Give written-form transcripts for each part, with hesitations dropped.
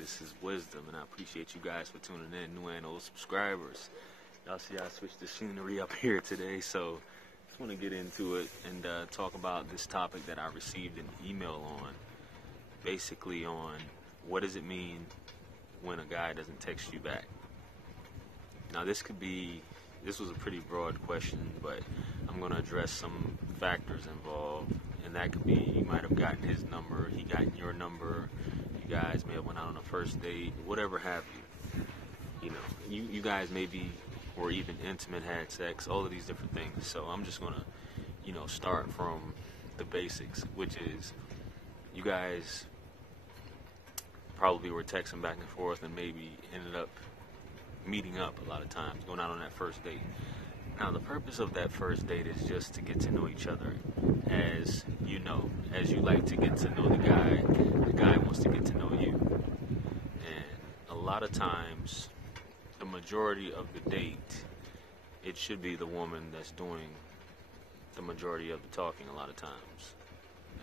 This is wisdom, and I appreciate you guys for tuning in, new and old subscribers. Y'all see I switched the scenery up here today, so just want to get into it and talk about this topic that I received an email on. Basically on what does it mean when a guy doesn't text you back. Now this was a pretty broad question, but I'm going to address some factors involved, and that could be you might have gotten his number, he got your number, you guys may have went out on a first date, whatever have you. You know, you guys maybe were even intimate, had sex, all of these different things. So I'm just going to, start from the basics, which is you guys probably were texting back and forth and maybe ended up meeting up a lot of times, going out on that first date. Now, the purpose of that first date is just to get to know each other. As you like to get to know the guy wants to get to know you. And a lot of times, the majority of the date, it should be the woman that's doing the majority of the talking a lot of times.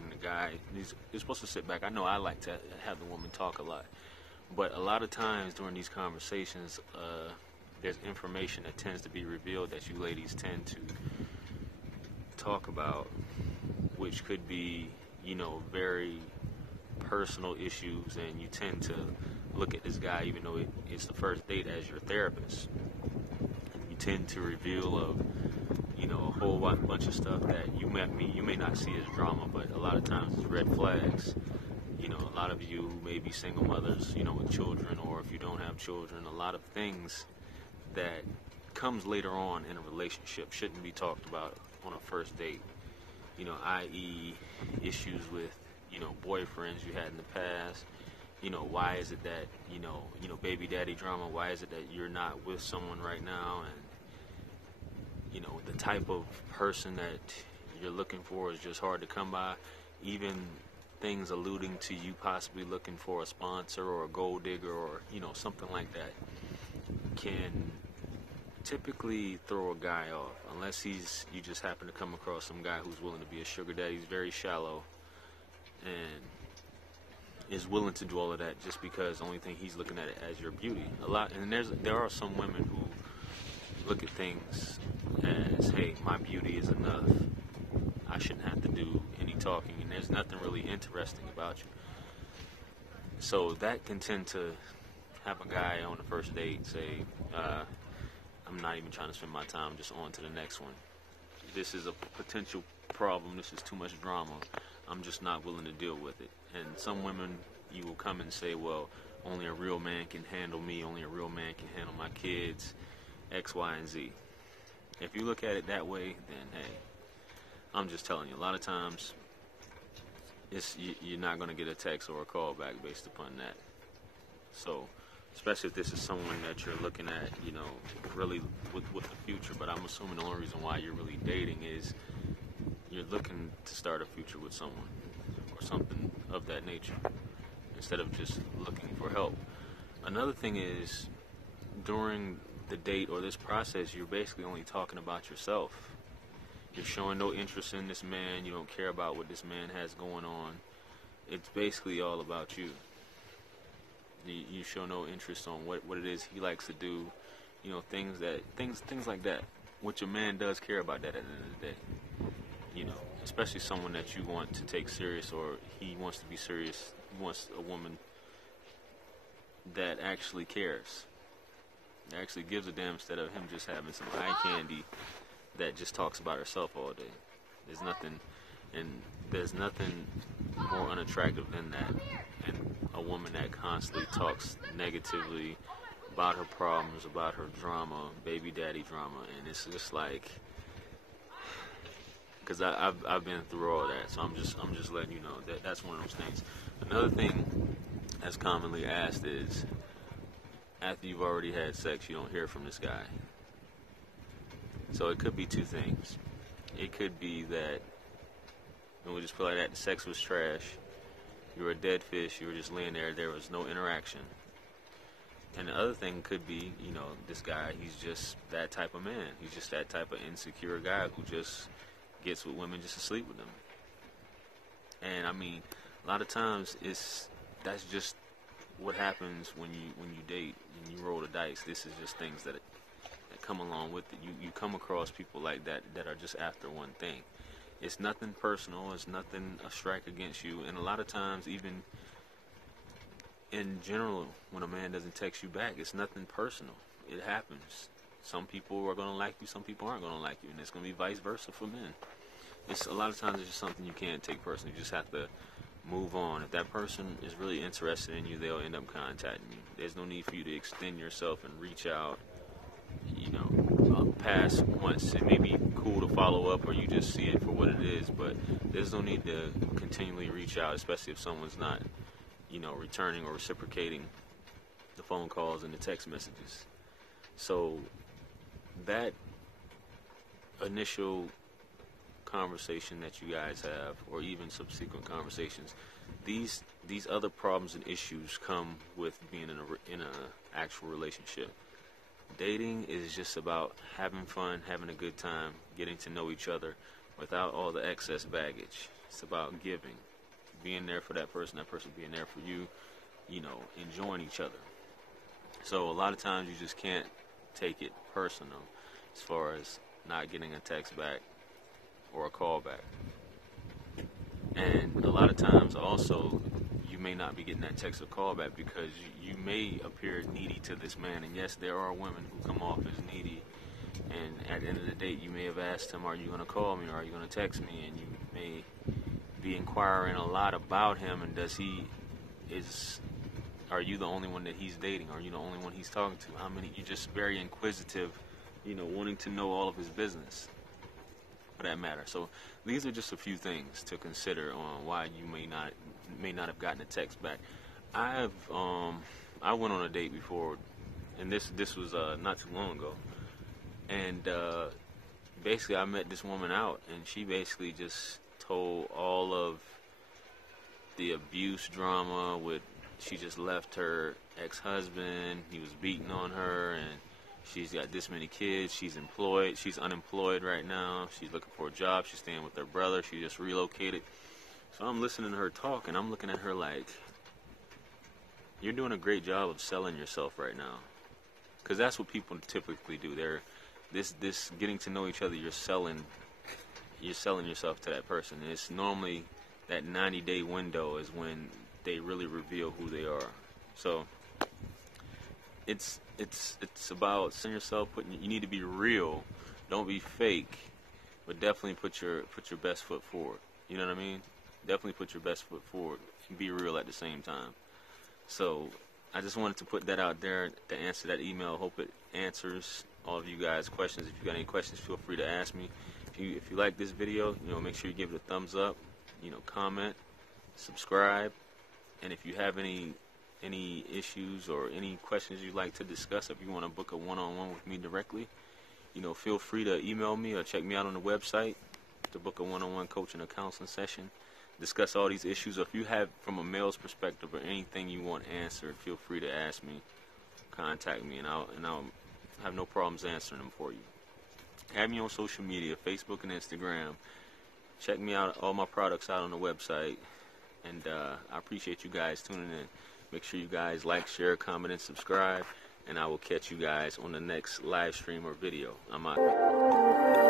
And the guy, he's supposed to sit back. I know I like to have the woman talk a lot. But a lot of times during these conversations, there's information that tends to be revealed that you ladies tend to talk about, which could be, very personal issues, and you tend to look at this guy, even though it's the first date, as your therapist. You tend to reveal a whole bunch of stuff that you may not see as drama, but a lot of times it's red flags. A lot of you may be single mothers, with children, or if you don't have children, a lot of things that comes later on in a relationship shouldn't be talked about on a first date. I.e. issues with, boyfriends you had in the past. Why is it that, baby daddy drama, why is it that you're not with someone right now? And, the type of person that you're looking for is just hard to come by. Even things alluding to you possibly looking for a sponsor or a gold digger or, something like that can typically throw a guy off, unless you just happen to come across some guy who's willing to be a sugar daddy. He's very shallow and is willing to do all of that just because the only thing he's looking at it as your beauty. There are some women who look at things as, hey, my beauty is enough. I shouldn't have to do any talking, and there's nothing really interesting about you. So that can tend to have a guy on the first date say, I'm not even trying to spend my time, just on to the next one. This is a potential problem. This is too much drama. I'm just not willing to deal with it. And some women, you will come and say, well, only a real man can handle me. Only a real man can handle my kids, X, Y, and Z. If you look at it that way, then, hey, I'm just telling you, a lot of times, you're not going to get a text or a call back based upon that. So, especially if this is someone that you're looking at, really with the future. But I'm assuming the only reason why you're really dating is you're looking to start a future with someone or something of that nature, instead of just looking for help. Another thing is, during the date or this process, you're basically only talking about yourself. You're showing no interest in this man. You don't care about what this man has going on. It's basically all about you. You show no interest on what it is he likes to do, things like that. Which a man does care about that at the end of the day. Especially someone that you want to take serious, or he wants to be serious. He wants a woman that actually cares, that actually gives a damn, instead of him just having some eye candy that just talks about herself all day. There's nothing more unattractive than that. And a woman that constantly talks negatively about her problems, about her drama, baby daddy drama, and it's just like, because I've been through all that, so I'm just letting you know that that's one of those things. Another thing that's commonly asked is, after you've already had sex, you don't hear from this guy. So it could be two things. It could be that, and we'll just put it like that, the sex was trash, you were a dead fish, you were just laying there was no interaction. And the other thing could be, this guy, he's just that type of man. He's just that type of insecure guy who just gets with women just to sleep with them. And I mean, a lot of times that's just what happens when you date and you roll the dice. This is just things that come along with it. You come across people like that are just after one thing. It's nothing personal. It's nothing a strike against you. And a lot of times, even in general, when a man doesn't text you back, it's nothing personal. It happens. Some people are going to like you, some people aren't going to like you, and it's going to be vice versa for men. It's a lot of times it's just something you can't take personally. You just have to move on. If that person is really interested in you, they'll end up contacting you. There's no need for you to extend yourself and reach out, past once. It may be cool to follow up, or you just see it for what it is, but there's no need to continually reach out, especially if someone's not, returning or reciprocating the phone calls and the text messages. So that initial conversation that you guys have, or even subsequent conversations, these other problems and issues come with being in a actual relationship. Dating is just about having fun, having a good time, getting to know each other without all the excess baggage. It's about giving, being there for that person being there for you, enjoying each other. So a lot of times you just can't take it personal as far as not getting a text back or a call back. And a lot of times also you may not be getting that text or call back because you may appear needy to this man. And yes, there are women who come off as needy, and at the end of the date you may have asked him, are you going to call me, or are you going to text me? And you may be inquiring a lot about him, and are you the only one that he's dating? Are you the only one he's talking to? You're just very inquisitive, wanting to know all of his business, for that matter. So these are just a few things to consider on why you may not have gotten a text back. I went on a date before, and this was not too long ago, and basically I met this woman out, and she basically just told all of the abuse drama with. She just left her ex-husband. He was beating on her, and she's got this many kids. She's unemployed right now. She's looking for a job. She's staying with her brother. She just relocated. So I'm listening to her talk, and I'm looking at her like, you're doing a great job of selling yourself right now. Because that's what people typically do. This getting to know each other, you're selling yourself to that person. And it's normally that 90-day window is when they really reveal who they are. So it's about selling yourself. You need to be real. Don't be fake, but definitely put your best foot forward. You know what I mean? Definitely put your best foot forward and be real at the same time. So I just wanted to put that out there to answer that email. Hope it answers all of you guys' questions. If you got any questions, feel free to ask me. If you like this video, make sure you give it a thumbs up. Comment, subscribe. And if you have any issues or any questions you'd like to discuss, if you want to book a one-on-one with me directly, feel free to email me or check me out on the website to book a one-on-one coaching or counseling session. Discuss all these issues. Or if you have, from a male's perspective, or anything you want answered, feel free to ask me, contact me, and I'll have no problems answering them for you. Have me on social media, Facebook and Instagram. Check me out, all my products out on the website. And I appreciate you guys tuning in. Make sure you guys like, share, comment, and subscribe. And I will catch you guys on the next live stream or video. I'm out.